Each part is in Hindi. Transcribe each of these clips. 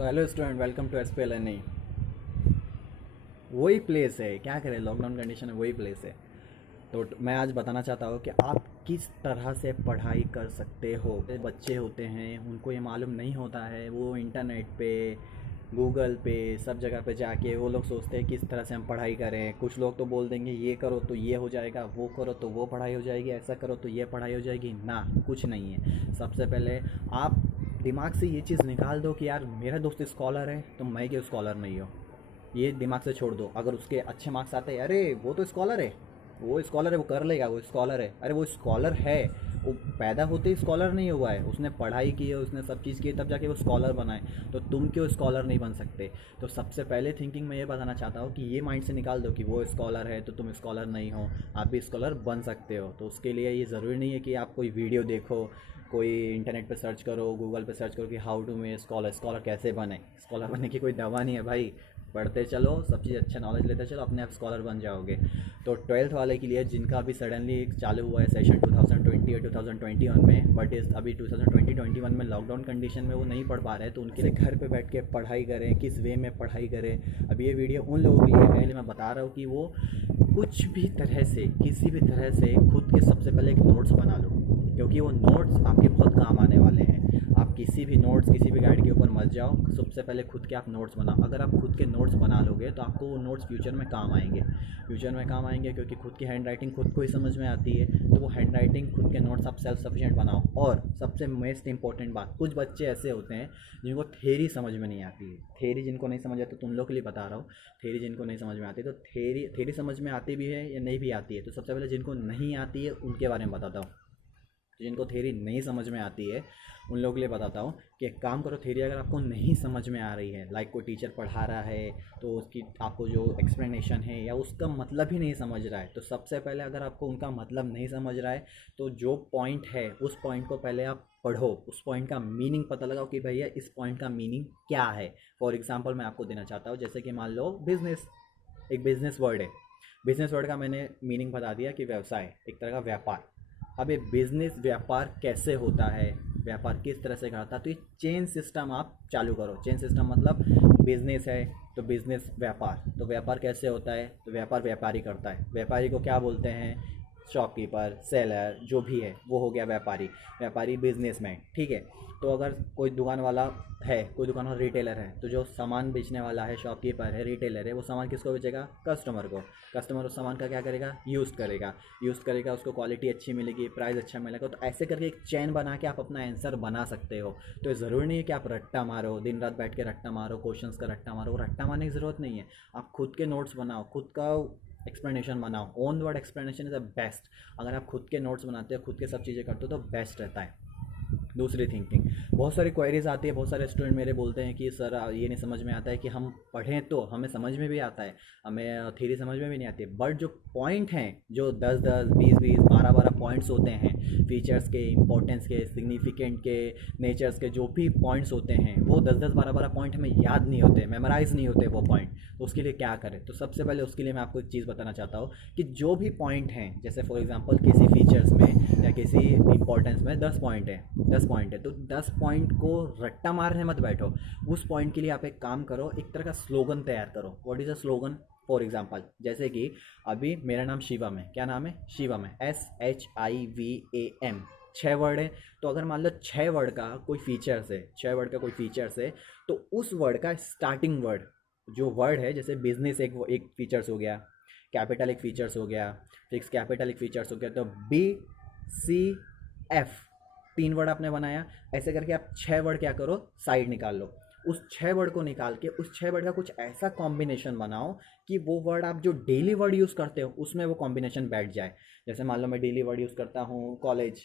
So hello student, welcome to S P L N E. वही प्लेस है, क्या करें, लॉकडाउन कंडीशन में वही प्लेस है। तो मैं आज बताना चाहता हूँ कि आप किस तरह से पढ़ाई कर सकते हो। बच्चे होते हैं, उनको ये मालूम नहीं होता है, वो इंटरनेट पे, गूगल पे, सब जगह पे जाके वो लोग सोचते हैं किस तरह से हम पढ़ाई करें। कुछ लोग तो बोल देंगे ये करो तो ये हो जाएगा, वो करो तो वो पढ़ाई हो जाएगी, ऐसा करो तो ये पढ़ाई हो जाएगी। ना, कुछ नहीं है। सबसे पहले आप दिमाग से ये चीज़ निकाल दो कि यार मेरा दोस्त स्कॉलर है तो मैं क्यों स्कॉलर नहीं हूँ। ये दिमाग से छोड़ दो। अगर उसके अच्छे मार्क्स आते हैं, अरे वो तो स्कॉलर है, वो स्कॉलर है, वो कर लेगा, वो स्कॉलर है। अरे वो स्कॉलर है, वो पैदा होते ही स्कॉलर नहीं हुआ है, उसने पढ़ाई की है, उसने सब चीज़ की है, तब जाके वो स्कॉलर बना है। तो तुम क्यों स्कॉलर नहीं बन सकते। तो सबसे पहले थिंकिंग मैं ये बताना चाहता हूँ कि ये माइंड से निकाल दो कि वो स्कॉलर है तो तुम स्कॉलर नहीं हो। आप भी स्कॉलर बन सकते हो। तो उसके लिए ये ज़रूरी नहीं है कि आप कोई वीडियो देखो, कोई इंटरनेट पे सर्च करो, गूगल पे सर्च करो कि how to may scholar, scholar कैसे बने। स्कॉलर बनने की कोई दवा नहीं है भाई। पढ़ते चलो, सब चीज़ अच्छा नॉलेज लेते चलो, अपने आप स्कॉलर बन जाओगे। तो ट्वेल्थ वाले के लिए जिनका अभी सडनली चालू हुआ है सेशन 2020 और 2021 में, बट इस अभी 2020-21 में लॉकडाउन कंडीशन में वो नहीं पढ़ पा रहे हैं, तो उनके लिए घर पे बैठ के पढ़ाई करें, किस वे में पढ़ाई करें। अब ये वीडियो उन लोगों के लिए है, मैं बता रहा हूँ कि वो कुछ भी तरह से, किसी भी तरह से खुद के सबसे पहले एक नोट्स बना लो, क्योंकि वो नोट्स आपके बहुत काम आने वाले हैं। आप किसी भी नोट्स, किसी भी गाइड के ऊपर मत जाओ, सबसे पहले खुद के आप नोट्स बनाओ। अगर आप खुद के नोट्स बना लोगे तो आपको वो नोट्स फ्यूचर में काम आएंगे। फ्यूचर में काम आएंगे क्योंकि खुद की हैंड राइटिंग खुद को ही समझ में आती है। तो वो हैंड राइटिंग, खुद के नोट्स आप सेल्फ सफिशिएंट बनाओ। और सबसे मोस्ट इंपॉर्टेंट बात, कुछ बच्चे ऐसे होते हैं जिनको थेरी समझ में नहीं आती है। थेरी जिनको नहीं समझ आती, तुम लोग के लिए बता रहा हूँ, थेरी जिनको नहीं समझ में आती, तो थेरी थेरी समझ में आती भी है या नहीं भी आती है। तो सबसे पहले जिनको नहीं आती है उनके बारे में बताता हूँ। जिनको थ्योरी नहीं समझ में आती है उन लोगों के लिए बताता हूँ कि एक काम करो, थ्योरी अगर आपको नहीं समझ में आ रही है, लाइक कोई टीचर पढ़ा रहा है तो उसकी आपको जो एक्सप्लेनेशन है या उसका मतलब ही नहीं समझ रहा है, तो सबसे पहले अगर आपको उनका मतलब नहीं समझ रहा है तो जो पॉइंट है उस पॉइंट को पहले आप पढ़ो, उस पॉइंट का मीनिंग पता लगाओ कि भैया इस पॉइंट का मीनिंग क्या है। फॉर एग्जाम्पल मैं आपको देना चाहता हूँ, जैसे कि मान लो बिजनेस, एक बिजनेस वर्ड है। बिजनेस वर्ड का मैंने मीनिंग बता दिया कि व्यवसाय, एक तरह का व्यापार। अब ये बिजनेस, व्यापार कैसे होता है, व्यापार किस तरह से करता है, तो ये चेन सिस्टम आप चालू करो। चेन सिस्टम मतलब बिजनेस है तो बिजनेस, व्यापार, तो व्यापार कैसे होता है, तो व्यापार व्यापारी करता है। व्यापारी को क्या बोलते हैं, शॉपकीपर, सेलर, जो भी है वो हो गया व्यापारी। व्यापारी बिजनेसमैन, ठीक है। तो अगर कोई दुकान वाला है, कोई दुकान वाला रिटेलर है, तो जो सामान बेचने वाला है, शॉपकीपर है, रिटेलर है, वो सामान किसको बेचेगा, कस्टमर को। कस्टमर उस सामान का क्या करेगा, यूज़ करेगा। यूज़ करेगा, उसको क्वालिटी अच्छी मिलेगी, प्राइस अच्छा मिलेगा। तो ऐसे करके एक चैन बना के आप अपना आंसर बना सकते हो। तो ज़रूरी नहीं है कि आप रट्टा मारो, दिन रात बैठ के रट्टा मारो, क्वेश्चंस का रट्टा मारो। रट्टा मारने की ज़रूरत नहीं है। आप खुद के नोट्स बनाओ, खुद का एक्सप्लेनेशन बनाओ। Own word explanation is the best. अगर आप खुद के नोट्स बनाते हो, खुद के सब चीज़ें करते हो, तो बेस्ट रहता है। दूसरी थिंकिंग, बहुत सारी क्वेरीज आती है, बहुत सारे स्टूडेंट मेरे बोलते हैं कि सर ये नहीं समझ में आता है कि हम पढ़ें, तो हमें समझ में भी आता है, हमें थ्योरी समझ में भी नहीं आती है, बट जो पॉइंट हैं, जो 10-10, 20-20, 12-12 पॉइंट्स होते हैं, फीचर्स के, इंपॉर्टेंस के, सिग्निफिकेंट के, नेचर्स के, जो भी पॉइंट्स होते हैं, वो 10-10, 12-12 पॉइंट हमें याद नहीं होते, मेमोराइज नहीं होते वो पॉइंट। तो उसके लिए क्या करें, तो सबसे पहले उसके लिए मैं आपको एक चीज़ बताना चाहता हूँ कि जो भी पॉइंट हैं, जैसे फॉर एग्जांपल किसी फीचर्स में या किसी इंपॉर्टेंस में 10 पॉइंट है, 10 पॉइंट है, तो 10 पॉइंट को रट्टा मारने मत बैठो। उस पॉइंट के लिए आप एक काम करो, एक तरह का स्लोगन तैयार करो। What is a slogan, for example जैसे कि अभी मेरा नाम शिवम है, क्या नाम है, शिवम है, SHIVAM, 6 वर्ड है। तो अगर मान लो 6 वर्ड का कोई फीचर्स है, 6 वर्ड का कोई फीचर्स है, तो उस वर्ड का स्टार्टिंग वर्ड, जो वर्ड है, जैसे बिजनेस एक फीचर्स हो गया, कैपिटल एक फीचर्स हो गया, फिक्स कैपिटल एक फीचर्स हो गया, तो BCF 3 वर्ड आपने बनाया। ऐसे करके आप 6 वर्ड क्या करो, साइड निकाल लो। उस 6 वर्ड को निकाल के उस 6 वर्ड का कुछ ऐसा कॉम्बिनेशन बनाओ कि वो वर्ड आप जो डेली वर्ड यूज़ करते हो उसमें वो कॉम्बिनेशन बैठ जाए। जैसे मान लो मैं डेली वर्ड यूज़ करता हूँ कॉलेज,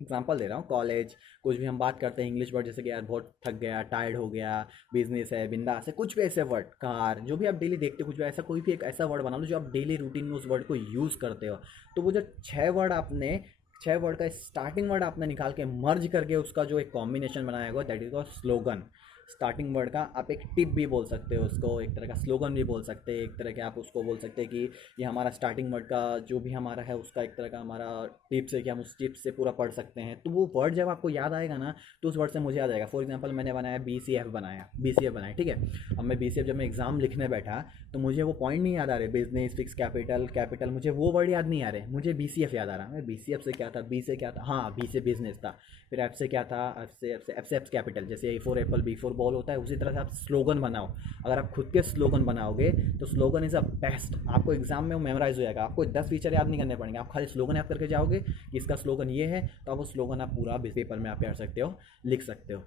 एग्जाम्पल दे रहा हूँ, कॉलेज। कुछ भी हम बात करते हैं इंग्लिश वर्ड, जैसे कि यार बहुत थक गया, टायर्ड हो गया, बिजनेस है, बिंदास है, कुछ भी ऐसे वर्ड, कार, जो भी आप डेली देखते हो, कुछ भी ऐसा, कोई भी एक ऐसा वर्ड बना लो जो आप डेली रूटीन में उस वर्ड को यूज़ करते हो। तो वो जो 6 वर्ड आपने, 6 वर्ड का स्टार्टिंग वर्ड आपने निकाल के मर्ज करके उसका जो एक कॉम्बिनेशन बनाया हुआ, that is called slogan. Starting word का आप एक टिप भी बोल सकते हो उसको, एक तरह का स्लोगन भी बोल सकते हैं, एक तरह के आप उसको बोल सकते हैं कि ये हमारा स्टार्टिंग वर्ड का जो भी हमारा है उसका एक तरह का हमारा टिप्स है कि हम उस टिप्स से पूरा पढ़ सकते हैं। तो वो वर्ड जब आपको याद आएगा ना तो उस वर्ड से मुझे याद आएगा। फॉर एग्जाम्पल मैंने बनाया BCF बनाया, ठीक है। अब मैं BCF जब मैं एग्ज़ाम लिखने बैठा तो मुझे वो पॉइंट नहीं याद आ रहे, बिजनेस, फिक्स कैपिटल, मुझे वो वर्ड याद नहीं आ रहे, मुझे BCF याद आ रहा। मैं BCF से क्या था, बी से क्या था, हाँ बी से बिजनेस था, फिर एफ से क्या था, एफ से कैपिटल, जैसे A for apple, B for ball होता है, उसी तरह से आप स्लोगन बनाओ। अगर आप खुद के स्लोगन बनाओगे तो स्लोगन इज़ अ बेस्ट, आपको एग्जाम में वो मेमोराइज हो जाएगा। आपको 10 फीचर याद नहीं करने पड़ेंगे, आप खाली स्लोगन याद करके जाओगे कि इसका स्लोगन ये है, तो आप वो स्लोगन आप पूरा पेपर में आप कर सकते हो, लिख सकते हो।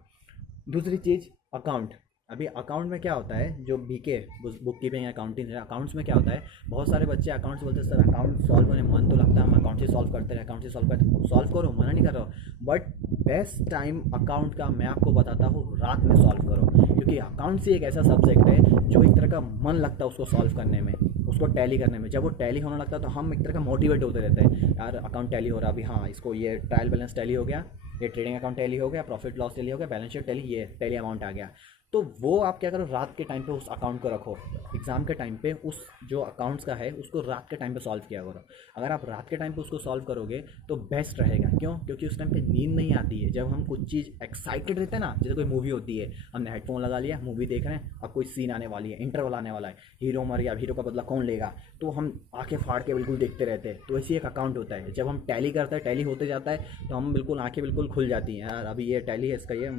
दूसरी चीज़ अकाउंट। अभी अकाउंट में क्या होता है, जो BK बुक कीपिंग अकाउंटिंग है, अकाउंट्स में क्या होता है, बहुत सारे बच्चे अकाउंट्स बोलते हैं सर अकाउंट सॉल्व करने मन तो लगता है, हम अकाउंट से सॉल्व करते हैं, अकाउंट से सॉल्व करो, मना नहीं कर रहा हूँ, बट बेस्ट टाइम अकाउंट का मैं आपको बताता हूँ रात में सॉल्व करो, क्योंकि अकाउंट्स ही एक ऐसा सब्जेक्ट है जो एक तरह का मन लगता है उसको सॉल्व करने में, उसको टैली करने में। जब वो टैली होने लगता है तो हम एक तरह का मोटिवेट होते रहते हैं, यार अकाउंट टैली हो रहा है अभी, हाँ इसको ये ट्रायल बैलेंस टैली हो गया, ये ट्रेडिंग अकाउंट टैली हो गया, प्रॉफिट लॉस टैली हो गया, बैलेंस शीट टैली, ये टैली अमाउंट आ गया। तो वो आप क्या करो, रात के टाइम पे उस अकाउंट को रखो, एग्ज़ाम के टाइम पे उस जो अकाउंट्स का है उसको रात के टाइम पे सॉल्व किया करो। अगर आप रात के टाइम पे उसको सॉल्व करोगे तो बेस्ट रहेगा। क्यों? क्योंकि उस टाइम पे नींद नहीं आती है। जब हम कुछ चीज़ एक्साइटेड रहते हैं ना, जैसे कोई मूवी होती है, हमने हेडफोन लगा लिया, मूवी देख रहे हैं, अब कोई सीन आने वाली है, इंटरवल आने वाला है, हीरो मर गया, हीरो का बदला कौन लेगा, तो हम आंखें फाड़ के बिल्कुल देखते रहते हैं। तो ऐसी एक अकाउंट होता है, जब हम टैली करते हैं, टैली होते जाता है तो हम बिल्कुल आंखें बिल्कुल खुल जाती हैं, यार अभी ये टैली है, इसका ये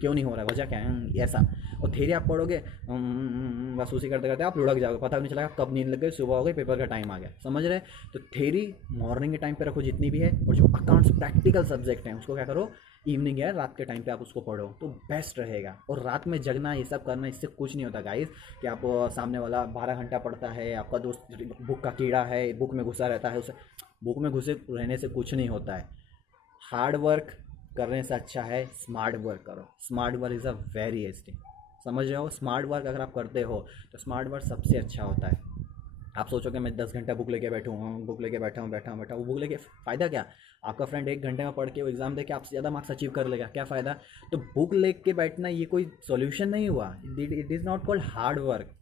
क्यों नहीं हो रहा है, वजह क्या है, ऐसा। और थ्योरी आप पढ़ोगे बस उसी करते करते आप लुढ़क जाओगे, पता भी नहीं चलेगा कब नींद लग गई, सुबह हो गई, पेपर का टाइम आ गया, समझ रहे। तो थ्योरी मॉर्निंग के टाइम पे रखो जितनी भी है, और जो अकाउंट्स प्रैक्टिकल सब्जेक्ट हैं उसको क्या करो, इवनिंग है रात के टाइम पे आप उसको पढ़ो तो बेस्ट रहेगा। और रात में जगना ये सब करना, इससे कुछ नहीं होता गाइस, कि आप सामने वाला 12 घंटा पढ़ता है, आपका दोस्त बुक का कीड़ा है, बुक में घुसा रहता है, उसे बुक में घुसे रहने से कुछ नहीं होता है। हार्ड वर्क करने से अच्छा है स्मार्ट वर्क करो। Smart work is a very easy, समझ रहे हो। स्मार्ट वर्क अगर आप करते हो तो स्मार्ट वर्क सबसे अच्छा होता है। आप सोचोगे मैं 10 घंटा बुक लेके बुक लेके बैठा हूँ, वो बुक लेके फ़ायदा क्या। आपका फ्रेंड 1 घंटे में पढ़ के वो एग्ज़ाम दे के आपसे ज़्यादा मार्क्स अचीव कर लेगा, क्या फ़ायदा। तो बुक लेके बैठना ये कोई सॉल्यूशन नहीं हुआ, it is not called hard work,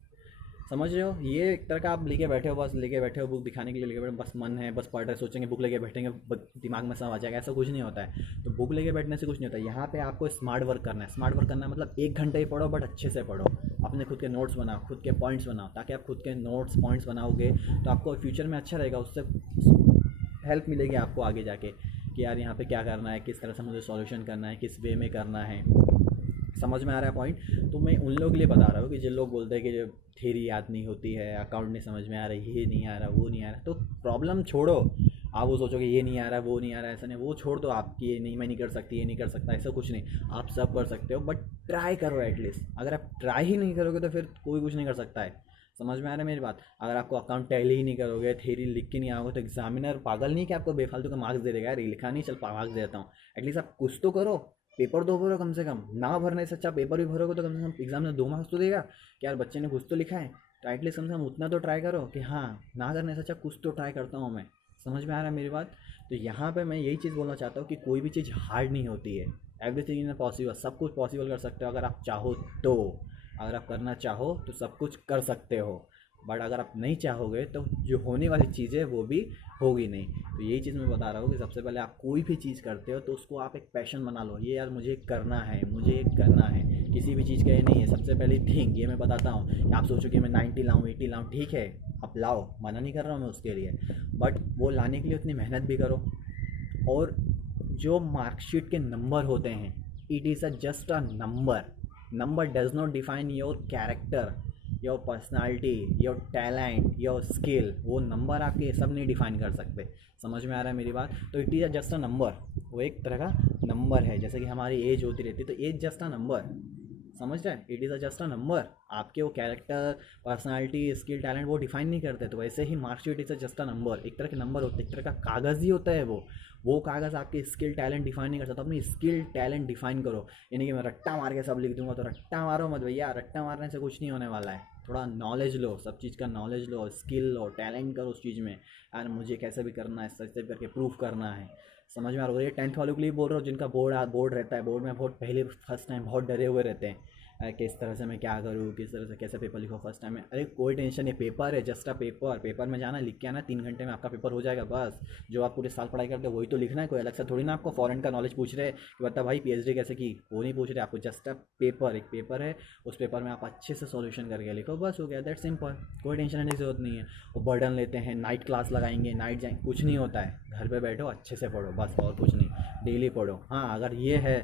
समझ रहे हो। ये एक तरह का आप लेके बैठे हो, बस लेके बैठे हो, बुक दिखाने के लिए लेके बैठे, बस मन है बस पढ़ रहे, सोचेंगे बुक लेके बैठेंगे दिमाग में सब आ जाएगा, ऐसा कुछ नहीं होता है। तो बुक लेके बैठने से कुछ नहीं होता। यहाँ पे आपको स्मार्ट वर्क करना है। स्मार्ट वर्क करना मतलब 1 घंटे ही पढ़ो, बट अच्छे से पढ़ो, अपने खुद के नोट्स बनाओ, खुद के पॉइंट्स बनाओ, ताकि आप खुद के नोट्स पॉइंट्स बनाओगे तो आपको फ्यूचर में अच्छा रहेगा, उससे हेल्प मिलेगी आपको आगे जाके कि यार यहाँ पे क्या करना है, किस तरह से मुझे सॉल्यूशन करना है, किस वे में करना है। समझ में आ रहा है पॉइंट। तो मैं उन लोगों के लिए बता रहा हूँ कि जिन लोग बोलते हैं कि जो थ्योरी याद नहीं होती है, अकाउंट नहीं समझ में आ रहा, ये नहीं आ रहा, वो नहीं आ रहा, तो प्रॉब्लम छोड़ो। आप वो सोचो कि ये नहीं आ रहा, वो नहीं आ रहा, ऐसा नहीं, वो छोड़ दो। आपकी ये नहीं, मैं नहीं कर सकती, ये नहीं कर सकता, ऐसा कुछ नहीं, आप सब कर सकते हो, बट ट्राई करो एटलीस्ट। अगर आप ट्राई ही नहीं करोगे तो फिर कोई कुछ नहीं कर सकता है। समझ में आ रहा है मेरी बात। अगर आपको अकाउंट टैली ही नहीं करोगे, थ्योरी लिख के नहीं आओगे, तो एग्जामिनर पागल नहीं कि आपको बेफालतू का मार्क्स दे देगा, यार लिखा नहीं चल मार्क्स देता हूँ। एटलीस्ट आप कुछ तो करो, पेपर दो भरो कम से कम। ना भरने से अच्छा पेपर भी भरोगे तो कम से कम एग्जाम में 2 मार्क्स तो देगा कि यार बच्चे ने कुछ तो लिखा है। तो एटलीस्ट कम से कम उतना तो ट्राई करो कि हाँ, ना करने से अच्छा कुछ तो ट्राई करता हूँ मैं। समझ में आ रहा है मेरी बात। तो यहाँ पे मैं यही चीज़ बोलना चाहता हूँ कि कोई भी चीज़ हार्ड नहीं होती है। एवरीथिंग इज पॉसिबल, सब कुछ पॉसिबल कर सकते हो अगर आप चाहो तो। अगर आप करना चाहो तो सब कुछ कर सकते हो, बट अगर आप नहीं चाहोगे तो जो होने वाली चीज़ है वो भी होगी नहीं। तो यही चीज़ मैं बता रहा हूँ कि सबसे पहले आप कोई भी चीज़ करते हो तो उसको आप एक पैशन बना लो, ये यार मुझे करना है, मुझे एक करना है। किसी भी चीज़ का ये नहीं है, सबसे पहले थिंक, ये मैं बताता हूँ कि आप सोचो कि मैं 90 लाऊँ, 80 लाऊँ, ठीक है आप लाओ, मना नहीं कर रहा हूँ मैं उसके लिए, बट वो लाने के लिए उतनी मेहनत भी करो। और जो मार्कशीट के नंबर होते हैं, it is a just a number does not define your character, your personality, your talent, your skill. वो नंबर आपके सब नहीं डिफाइन कर सकते। समझ में आ रहा है मेरी बात। तो it is just a number, वो एक तरह का नंबर है, जैसे कि हमारी एज होती रहती है, तो एज जस्ट अ नंबर, समझ रहे हैं। It is a just a number, आपके वो कैरेक्टर, पर्सनालिटी, स्किल, टैलेंट वो डिफाइन नहीं करते। तो वैसे ही marksheet is a just a number, एक तरह के नंबर होते हैं, एक तरह का कागज़ ही होता है वो कागज़ आपके स्किल टैलेंट डिफाइन नहीं कर सकता। तो अपनी स्किल टैलेंट डिफाइन करो, यानी कि मैं रट्टा मार के सब लिख दूंगा, तो रट्टा मारो मत भैया, रट्टा मारने से कुछ नहीं होने वाला है। थोड़ा नॉलेज लो, सब चीज़ का नॉलेज लो, स्किल लो, टैलेंट करो उस चीज़ में, यार मुझे कैसे भी करना है, सच करके प्रूफ करना है। समझ में आ रहा है। ये 10th वालों के लिए बोल रहा हूँ जिनका बोर्ड रहता है, बोर्ड में बहुत पहले फर्स्ट टाइम बहुत डरे हुए रहते हैं, किस तरह से मैं क्या करूँ, किस तरह से कैसे पेपर लिखो फर्स्ट टाइम में। अरे कोई टेंशन नहीं, पेपर है, जस्ट अ पेपर। पेपर में जाना, लिख के आना, 3 घंटे में आपका पेपर हो जाएगा बस। जो आप पूरे साल पढ़ाई करते हो वही तो लिखना है, कोई अलग से थोड़ी ना आपको फॉरेन का नॉलेज पूछ रहे हैं कि बता भाई पीएचडी कैसे की, वो नहीं पूछ रहे आपको। जस्ट अ पेपर, एक पेपर है, उस पेपर में आप अच्छे से सॉल्यूशन करके लिखो, बस हो गया, दैट सिंपल। कोई टेंशन लेने की जरूरत नहीं है। वो बर्डन लेते हैं, नाइट क्लास लगाएंगे, नाइट जाएंगे, कुछ नहीं होता है। घर पे बैठो, अच्छे से पढ़ो, बस और कुछ नहीं। डेली पढ़ो। हाँ अगर ये है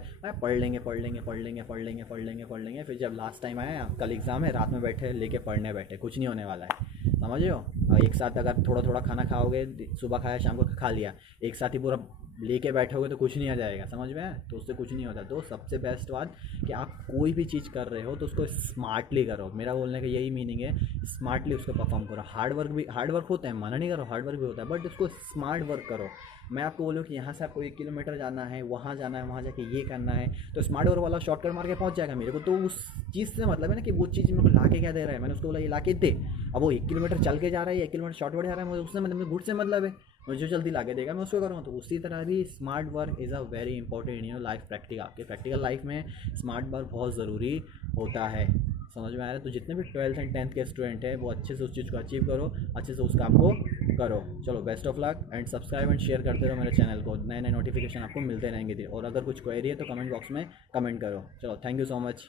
पढ़ लेंगे पढ़ लेंगे पढ़ लेंगे पढ़ लेंगे पढ़ लेंगे पढ़ लेंगे, फिर जब लास्ट टाइम आया, कल एग्ज़ाम है, रात में बैठे लेके पढ़ने बैठे, कुछ नहीं होने वाला है। समझ रहे हो? और एक साथ अगर थोड़ा थोड़ा खाना खाओगे, सुबह खाया शाम को खा लिया, एक साथ ही पूरा लेके बैठोगे तो कुछ नहीं आ जाएगा, समझ में आया? तो उससे कुछ नहीं होता। तो सबसे बेस्ट बात कि आप कोई भी चीज़ कर रहे हो तो उसको स्मार्टली करो। मेरा बोलने का यही मीनिंग है, स्मार्टली उसको परफॉर्म करो। हार्ड वर्क होता है, मना नहीं करो, हार्ड वर्क भी होता है, बट उसको स्मार्ट वर्क करो। मैं आपको बोलूँ कि यहाँ से आपको 1 किलोमीटर जाना है, वहाँ जाना है, वहाँ जाके ये करना है, तो स्मार्ट वर्क वाला शॉर्टकट मार के पहुँच जाएगा। मेरे को तो उस चीज़ से मतलब है ना कि वो चीज़ मेरे को ला के क्या दे रहा है, मैंने उसको बोला ये ला के दे। अब वो 1 किलोमीटर चल के जा रहा है, 1 किलोमीटर शॉर्टकट जा रहा है, मुझे उससे मतलब गुड से मतलब है, मुझे जो जल्दी ला के देगा मैं उसको करूँगा। तो उसी तरह भी smart work is a very important life practical. आपके प्रैक्टिकल लाइफ में स्मार्ट वर्क बहुत ज़रूरी होता है। समझ में आ रहा है? तो जितने भी 12th एंड 10th के स्टूडेंट हैं वो अच्छे से उस चीज़ को अचीव करो, अच्छे से उस काम को करो। चलो best of luck, and subscribe and share करते रहो मेरे चैनल को, नए नए नोटिफिकेशन आपको मिलते रहेंगे। और अगर कुछ क्वेरी है तो कमेंट बॉक्स में कमेंट करो। चलो थैंक यू सो मच।